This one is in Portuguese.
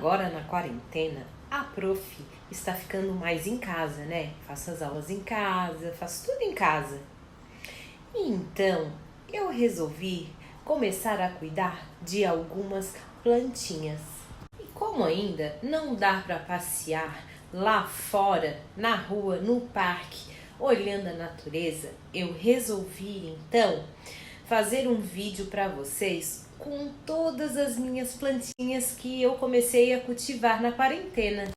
Agora na quarentena, a prof está ficando mais em casa, né? Faço as aulas em casa, faço tudo em casa. Então, eu resolvi começar a cuidar de algumas plantinhas. E como ainda não dá para passear lá fora, na rua, no parque, olhando a natureza, eu resolvi então fazer um vídeo para vocês com todas as minhas plantinhas que eu comecei a cultivar na quarentena.